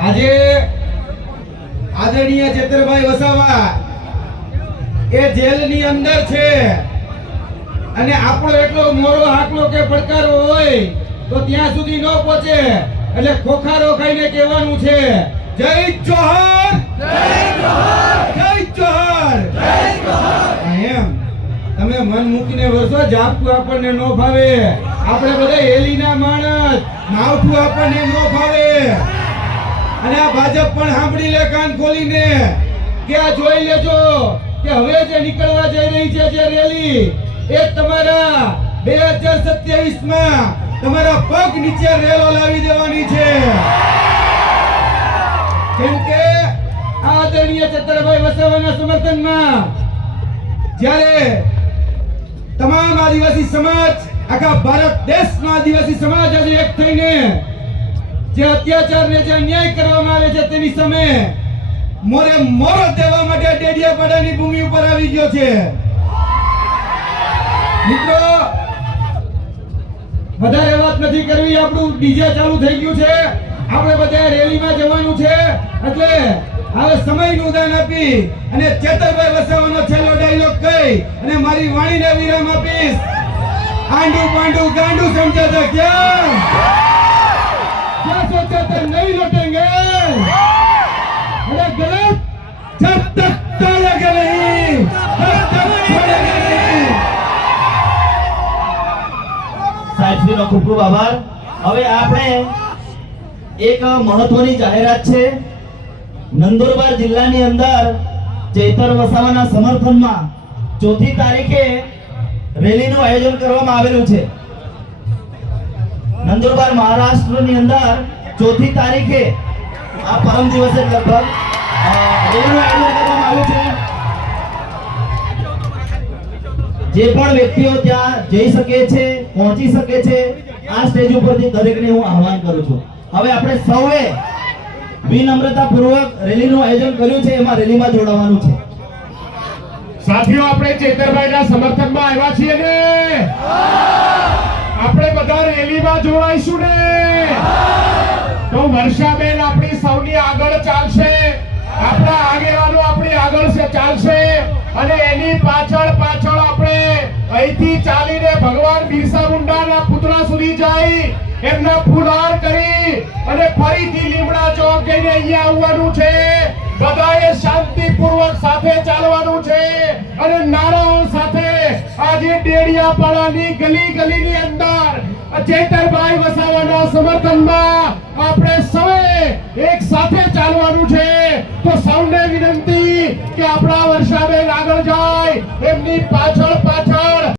આજે આદરણીય ચેતરભાઈ વસાવા એ જેલની અંદર છે અને આપણો એટલો મોરો હાકલો કે પડકારો હોય તો ત્યાં સુધી ન પહોંચે એટલે ખોખારો ખાઈને કહેવાનું છે જય જોહર જય જોહર જય જોહર જય જોહર એમ તમે મન મૂકીને વર્ષો જાપતું આપણને ન ભાવે આપણે બધા હેલીના માણસ માવઠું આપણને ન ભાવે અને આ ભાજપ પણ સાંભળી લે કાન ખોલીને કે આ જોઈ લેજો કે હવે જે નીકળવા જઈ રહી છે જે રેલી એ તમારા 2027 માં તમારા પગ નીચે રેલો લાવી દેવાની છે કેમ કે આદરણીય ચેતરભાઈ વસાવાના સમર્થનમાં જ્યારે તમામ આદિવાસી સમાજ આખા ભારત દેશનો આદિવાસી સમાજ આજે એક થઈને જે અત્યાચારને જે ન્યાય કરવામાં આવે છે તેની સામે મોરે મોરો દેવા માટે ડેડિયાપાડાની ભૂમિ ઉપર આવી ગયો છે મિત્રો વધારે વાત નથી કરવી આપણું ડીજે ચાલુ થઈ ગયું છે આપણે બધા રેલીમાં જવાનું છે એટલે હવે સમયનું દાન આપી અને ચેતરભાઈ વસાવાનો છેલ્લો ડાયલોગ કહી અને મારી વાણીને વિરામ આપીશ આંડુ પાંડુ ગાંડુ સમજાતા ક્યાં सोचा तो नहीं लौटेंगे अरे गलत जब तक तोड़ेंगे नहीं तब तक छोड़ेंगे नहीं સાહેબશ્રીનો ખૂબ ખૂબ આભાર હવે આપણે એક મહત્વની જાહેરાત છે નંદુરબાર જિલ્લાની અંદર ચેતર વસાવાના સમર્થનમાં 4મી તારીખે રેલીનું આયોજન કરવામાં આવેલું છે નંદુરબાર મહારાષ્ટ્રની અંદર 4મી તારીખે આ પરમ દિવસે લગભગ રેલીનું આયોજન કરવામાં આવ્યું છે જે પણ વ્યક્તિઓ ત્યાં જઈ શકે છે પહોંચી શકે છે આ સ્ટેજ ઉપરથી દરેકને હું આહવાન કરું છું હવે આપણે સૌએ વિનમ્રતાપૂર્વક રેલીનું આયોજન કર્યું છે એમાં રેલીમાં જોડાવાનું છે સાથીઓ આપણે ચેતરભાઈના સમર્થનમાં આવ્યા છીએ ને આપણે બધા રેલીમાં જોડાઈશું ને તો વર્ષાબેન આપણી સૌની આગળ ચાલશે આપણા આગેવાનો આપણી આગળ ચાલશે અને એની પાછળ આપણે અહીંથી ચાલીને ભગવાન બિરસા મુંડાના પુતળા સુધી જઈ એમના ફૂલહાર કરી અને ફરીથી લીમડા ચોક જઈને અહીંયા આવવાનું છે બધાએ શાંતિપૂર્વક સાથે ચાલવાનું છે અને નારાઓ સાથે આજે ડેડિયાપાડાની ગલીની અંદર ચેતરભાઈ વસાવાના સમર્થનમાં આપણે સૌએ એક સાથે ચાલવાનું છે તો સૌને વિનંતી કે આપણા વર્ષાબેન આગળ જાય એમની પાછળ